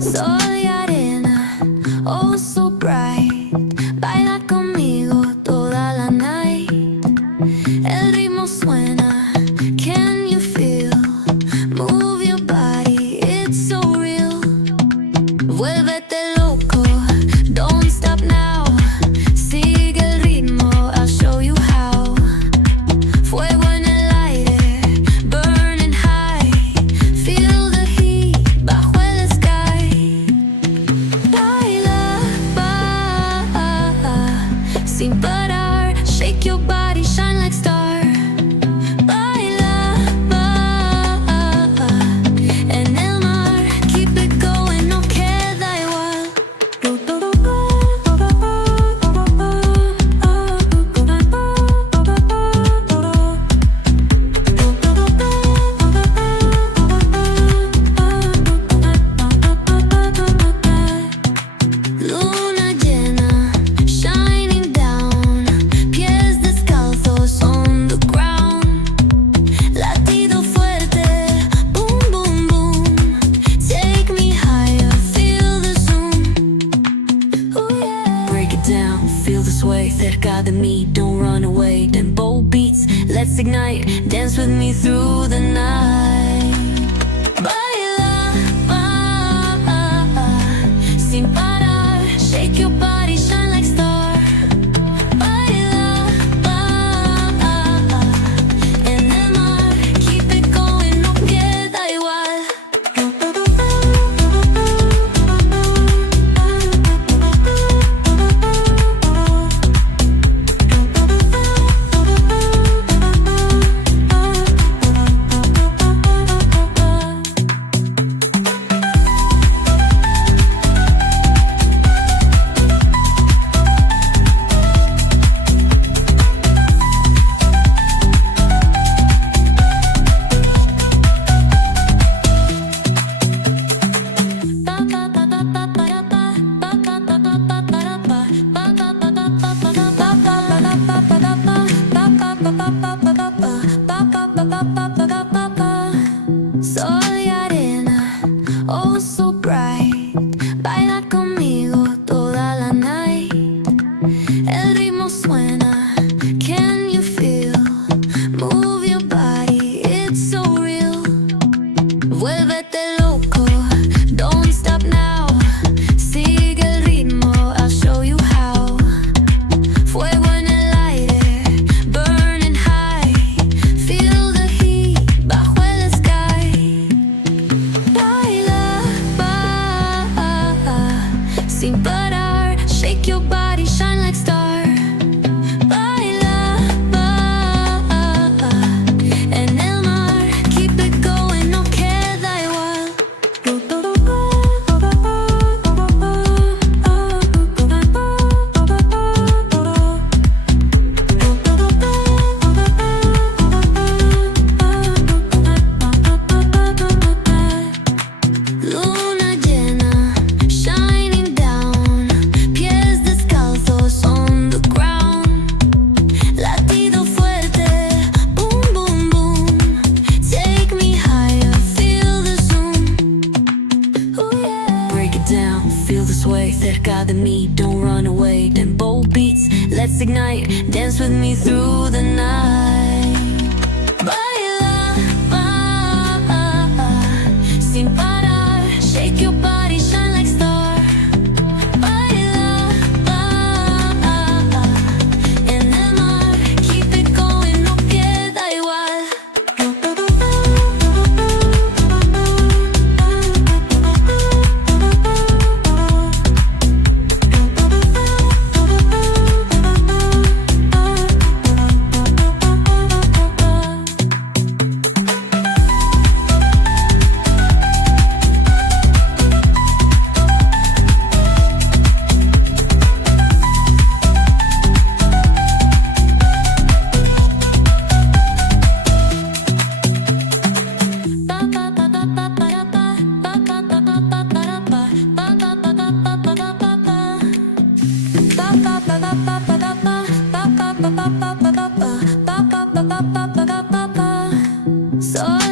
Soy arena, oh so bright. Baila conmigo toda la night. El ritmo suena, can you feel? Move your body, it's so real. Vuélvete loco, don't stop now. Sigue el ritmo, I'll show you how. Fuego en el aire, burning high. Feel the heat bajo el sky. Baila, sin parar. Shake your body, shine like star. Baila, en el mar. Keep it going, no queda igual. Luna llena, shining down. Pies descalzos on the ground. Latido fuerte, boom, boom, boom. Take me higher, feel the zoom. Ooh, yeah. Break it down, feel the sway. Cerca de mí, don't run away. Tempo beats, let's ignite. Dance with me through the night. Baila, sin parar. Shake your body, shine like star. Baila, en el mar. Keep it going, no queda igual. Soy arena, oh so bright. Baila conmigo toda la night. El ritmo suena, can you feel? Move your body, it's so real. Vuélvete loco, don't stop now. Sigue el ritmo, I'll show you how. Fuego en el aire, burning high. So